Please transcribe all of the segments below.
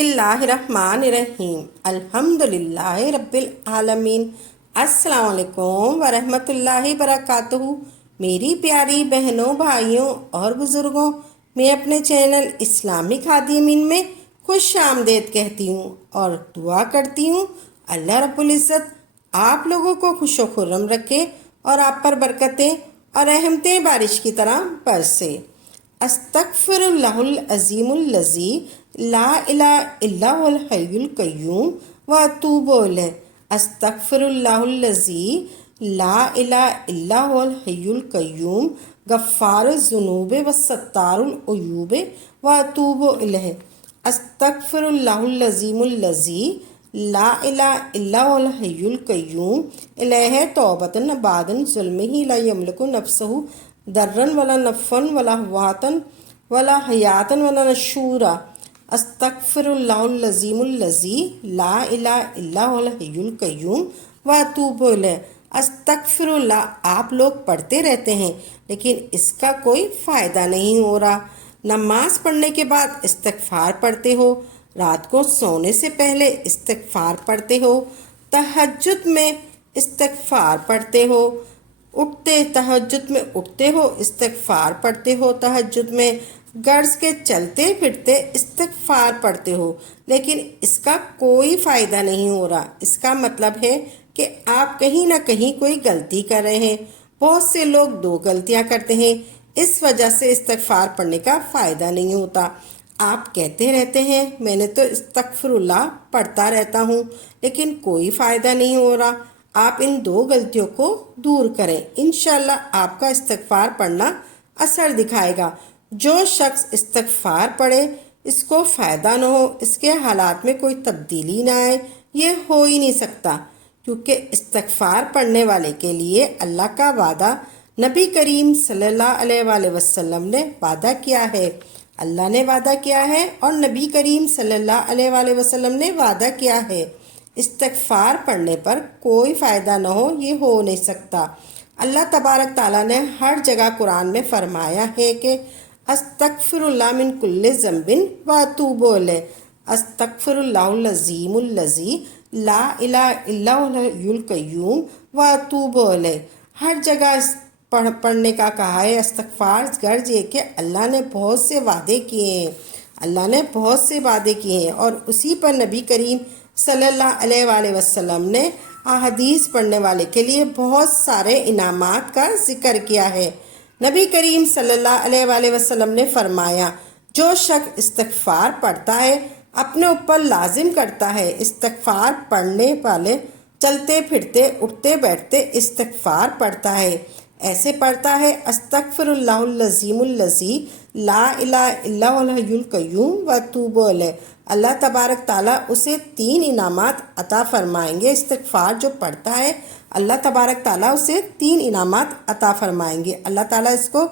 बिस्मिल्लाहिर्रहमानिर्रहीम अल्हम्दुलिल्लाहि रब्बिल आलमीन। अस्सलाम वालेकुम वरहमतुल्लाहि बरकातुहू। मेरी प्यारी बहनों, भाइयों और बुज़ुर्गों, मैं अपने चैनल इस्लामिक हादिमीन में खुश आमदेद कहती हूँ और दुआ करती हूँ अल्लाह रब्बुल इज़्ज़त आप लोगों को खुश खुर्रम रखे और आप पर बरकतें और रहमतें बारिश की तरह बरसे। अस्तगफिरुल्लाहुल अज़ीमुल लज़ी ला इलाहा इल्ला हुवल हय्युल क़य्यूम व अतूबु इलैह। अस्तगफिरुल्लाहुल लज़ी ला इलाहा इल्ला हुवल हय्युल क़य्यूम गफ़्फ़ारुज़ ज़ुनूबि व सत्तारुल उयूबि व अतूबु इलैह। अस्तगफिरुल्लाहुल अज़ीमुल लज़ी ला इलाहा इल्ला हुवल हय्युल क़य्यूम इलैहि तौबतन बादन ज़ुल्मिही ला यमलिकु नफ्सहु दर्रन वला नफ़अन वला वातन वला हयातन वला नशूरा। अस्तगफिरुल्लाहुल अज़ीमुल लज़ी ला इलाहा इल्ला हुवल हय्युल क़य्यूम व अतूबु इलैह। अस्तगफिरुल्लाह आप लोग पढ़ते रहते हैं लेकिन इसका कोई फ़ायदा नहीं हो रहा। नमाज पढ़ने के बाद इस्तिग़फ़ार पढ़ते हो, रात को सोने से पहले इस्तिग़फ़ार पढ़ते हो, तहज्जुद में इस्तिग़फ़ार पढ़ते हो, तहज्जुद में उठते हो इस्तिग़फ़ार पढ़ते हो, तहज्जुद में गर्ज के चलते फिरते इस्तिग़फ़ार पढ़ते हो, लेकिन इसका कोई फ़ायदा नहीं हो रहा। इसका मतलब है कि आप कहीं ना कहीं कोई गलती कर रहे हैं। बहुत से लोग दो गलतियां करते हैं, इस वजह से इस्तिग़फ़ार पढ़ने का फ़ायदा नहीं होता। आप कहते रहते हैं मैंने तो इस्तग़फ़िरुल्लाह पढ़ता रहता हूँ, लेकिन कोई फ़ायदा नहीं हो रहा। आप इन दो गलतियों को दूर करें, इंशाअल्लाह आपका इस्तिग़फ़ार पढ़ना असर दिखाएगा। जो शख्स इस्तिग़फ़ार पढ़े इसको फ़ायदा न हो, इसके हालात में कोई तब्दीली ना आए, ये हो ही नहीं सकता, क्योंकि इस्तिग़फ़ार पढ़ने वाले के लिए अल्लाह का वादा नबी करीम सल्लल्लाहु अलैहि वसल्लम ने वादा किया है। अल्लाह ने वादा किया है और नबी करीम सल्लल्लाहु अलैहि वसल्लम ने वादा किया है। इस्तिग़फ़ार पढ़ने पर कोई फ़ायदा न हो, ये हो नहीं सकता। अल्लाह तबारक ताला ने हर जगह कुरान में फरमाया है कि अस्तगफिरुल्लाह मिन कुल्लि ज़ंबिन व अतूबु इलैह। अस्तगफिरुल्लाहुल अज़ीमुल लज़ी ला इलाहा इल्ला हुवल हय्युल क़य्यूम व अतूबु इलैह। हर जगह पढ़ने का कहा है इस्तिग़फ़ार, गर्ज ये कि अल्लाह ने बहुत से वादे किए हैं, अल्लाह ने बहुत से वादे किए हैं और उसी पर नबी करीम सल्लल्लाहु अलैहि वसल्लम ने अहादीस पढ़ने वाले के लिए बहुत सारे इनामात का जिक्र किया है। नबी करीम सल्लल्लाहु अलैहि वसल्लम ने फरमाया, जो शख्स इस्तिग़फ़ार पढ़ता है अपने ऊपर लाजिम करता है, इस्तिग़फ़ार पढ़ने वाले चलते फिरते उठते बैठते इस्तिग़फ़ार पढ़ता है, ऐसे पढ़ता है अस्तगफिरुल्लाहुल अज़ीमुल लज़ी ला इलाहा इल्ला हुवल हय्युल क़य्यूम व अतूबु इलैह। अल्लाह तबारक ताला उसे 3 इनामात अता फरमाएंगे। इस्तिग़फ़ार जो पढ़ता है अल्लाह तबारक ताला उसे 3 इनामात अता फरमाएंगे। अल्लाह ताला इसको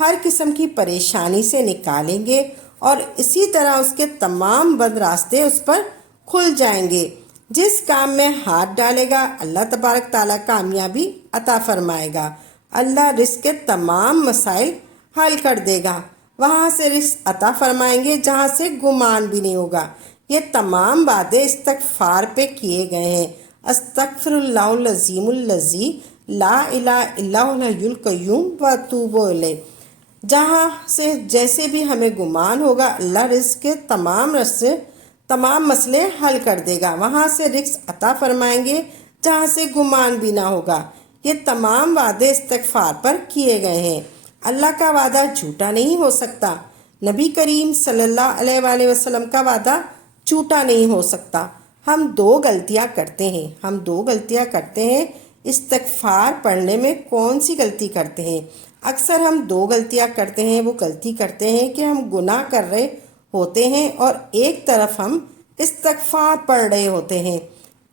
हर किस्म की परेशानी से निकालेंगे और इसी तरह उसके तमाम बंद रास्ते उस पर खुल जाएंगे। जिस काम में हाथ डालेगा अल्लाह तबारक ताला कामयाबी अता फरमाएगा। अल्लाह रिज़्क़ के तमाम मसाइल हल कर देगा, वहाँ से रिज़्क़ अता फरमाएंगे जहाँ से गुमान भी नहीं होगा। ये तमाम वादे इस्तिग़फ़ार पे किए गए हैं। अस्तगफिरुल्लाहुल अज़ीमुल लज़ी ला इलाहा इल्ला हुवल हय्युल क़य्यूम व अतूबु इलैह। जहाँ से जैसे भी हमें गुमान होगा अल्लाह रिज़्क़ के तमाम मसले हल कर देगा, वहाँ से रिज़्क़ अता फरमाएंगे जहाँ से गुमान भी ना होगा। ये तमाम वादे इस्तिग़फ़ार पर किए गए हैं। अल्लाह का वादा झूठा नहीं हो सकता, नबी करीम सल्लल्लाहु अलैहि वसल्लम का वादा झूठा नहीं हो सकता। हम दो गलतियाँ करते हैं। इस्तिग़फ़ार पढ़ने में कौन सी गलती करते हैं? अक्सर हम दो गलतियाँ करते हैं। वो गलती करते हैं कि हम गुनाह कर रहे होते हैं और एक तरफ हम इस्तिग़फ़ार पढ़ रहे होते हैं।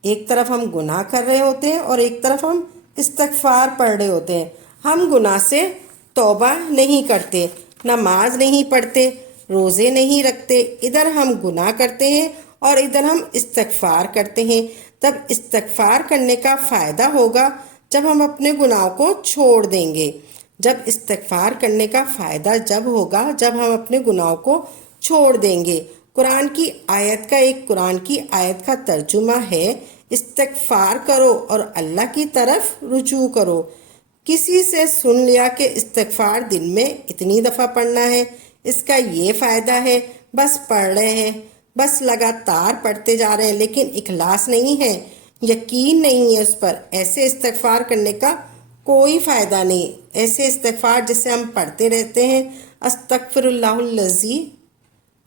एक तरफ हम गुनाह कर रहे होते हैं और एक तरफ हम इस्तिग़फ़ार पढ़ रहे होते हैं। हम गुनाह से तौबा नहीं करते, नमाज नहीं पढ़ते, रोज़े नहीं रखते। इधर हम गुनाह करते हैं और इधर हम इस्तिग़फ़ार करते हैं। तब इस्तिग़फ़ार करने का फ़ायदा होगा जब हम अपने गुनाहों को छोड़ देंगे। जब इस्तिग़फ़ार करने का फ़ायदा जब होगा जब हम अपने गुनाहों को छोड़ देंगे। قرآن کی آیت کا ایک قرآن کی آیت کا ترجمہ ہے استغفار کرو اور اللہ کی طرف رجوع کرو۔ کسی سے سن لیا کہ استغفار دن میں اتنی دفعہ پڑھنا ہے، اس کا یہ فائدہ ہے، بس پڑھ رہے ہیں، بس لگاتار پڑھتے جا رہے ہیں، لیکن اخلاص نہیں ہے، یقین نہیں ہے اس پر۔ ایسے استغفار کرنے کا کوئی فائدہ نہیں۔ ایسے استغفار جسے ہم پڑھتے رہتے ہیں، استغفر اللہ الذی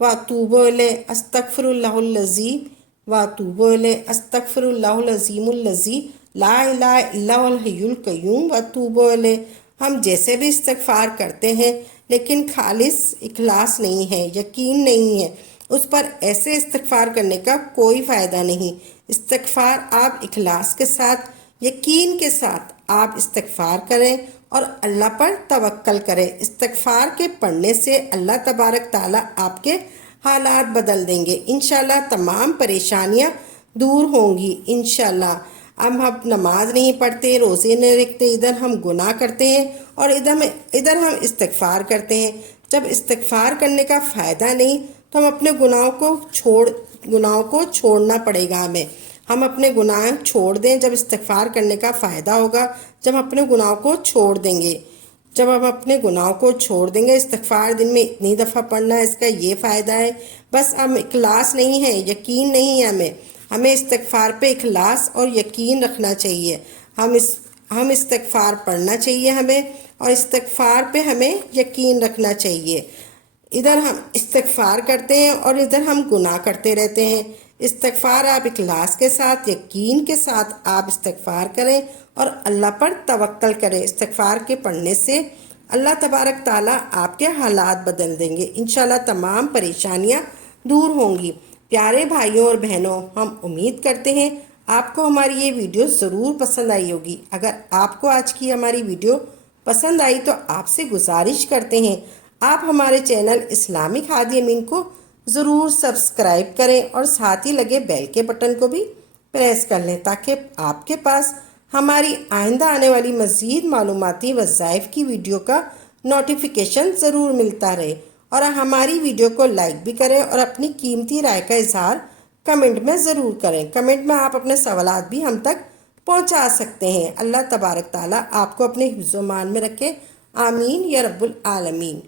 واتوب الیہ، استغفر اللہ الذی واتوب الیہ، استغفر اللہ العظیم الذی لا الہ الا هو الحی القیوم واتوب الیہ۔ ہم جیسے بھی استغفار کرتے ہیں لیکن خالص اخلاص نہیں ہے، یقین نہیں ہے اس پر، ایسے استغفار کرنے کا کوئی فائدہ نہیں۔ استغفار آپ اخلاص کے ساتھ، یقین کے ساتھ آپ استغفار کریں اور اللہ پر توکل کریں۔ استغفار کے پڑھنے سے اللہ تبارک تعالیٰ آپ کے حالات بدل دیں گے، انشاءاللہ تمام پریشانیاں دور ہوں گی انشاءاللہ۔ ہم نماز نہیں پڑھتے، روزے نہیں رکھتے، ادھر ہم گناہ کرتے ہیں اور ادھر ہم استغفار کرتے ہیں۔ جب استغفار کرنے کا فائدہ نہیں تو ہم اپنے گناہوں کو چھوڑنا پڑے گا ہمیں۔ ہم اپنے گناہ چھوڑ دیں، جب استغفار کرنے کا فائدہ ہوگا جب ہم اپنے گناہوں کو چھوڑ دیں گے۔ جب ہم اپنے گناہوں کو چھوڑ دیں گے، استغفار دن میں اتنی دفعہ پڑھنا ہے، اس کا یہ فائدہ ہے، بس ہم اخلاص نہیں ہے، یقین نہیں ہے ہمیں استغفار پہ اخلاص اور یقین رکھنا چاہیے۔ ہم استغفار پڑھنا چاہیے ہمیں، اور استغفار پہ ہمیں یقین رکھنا چاہیے۔ ادھر ہم استغفار کرتے ہیں اور ادھر ہم گناہ کرتے رہتے ہیں۔ استغفار آپ اخلاص کے ساتھ، یقین کے ساتھ آپ استغفار کریں اور اللہ پر توکل کریں۔ استغفار کے پڑھنے سے اللہ تبارک تعالیٰ آپ کے حالات بدل دیں گے، انشاءاللہ تمام پریشانیاں دور ہوں گی۔ پیارے بھائیوں اور بہنوں، ہم امید کرتے ہیں آپ کو ہماری یہ ویڈیو ضرور پسند آئی ہوگی۔ اگر آپ کو آج کی ہماری ویڈیو پسند آئی تو آپ سے گزارش کرتے ہیں آپ ہمارے چینل اسلامک ہادی امین کو ضرور سبسکرائب کریں اور ساتھ ہی لگے بیل کے بٹن کو بھی پریس کر لیں، تاکہ آپ کے پاس ہماری آئندہ آنے والی مزید معلوماتی وظائف کی ویڈیو کا نوٹیفیکیشن ضرور ملتا رہے۔ اور ہماری ویڈیو کو لائک بھی کریں اور اپنی قیمتی رائے کا اظہار کمنٹ میں ضرور کریں۔ کمنٹ میں آپ اپنے سوالات بھی ہم تک پہنچا سکتے ہیں۔ اللہ تبارک تعالیٰ آپ کو اپنے حفظ و امان میں رکھے، آمین یا رب العالمین۔